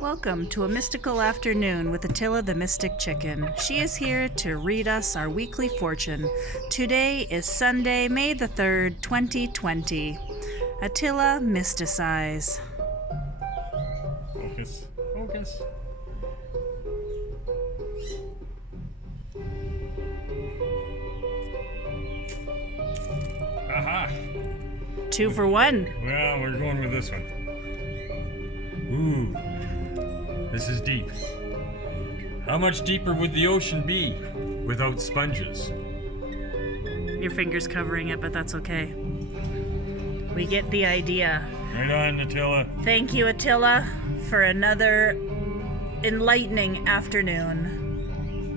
Welcome to a mystical afternoon with Attila the Mystic Chicken. She is here to read us our weekly fortune. Today is Sunday, May the 3rd, 2020. Attila, mysticize. Focus. Focus. Aha! 2 for 1. Well, we're going with this one. Ooh. This is deep. How much deeper would the ocean be without sponges? Your finger's covering it, but that's okay. We get the idea. Right on, Attila. Thank you, Attila, for another enlightening afternoon.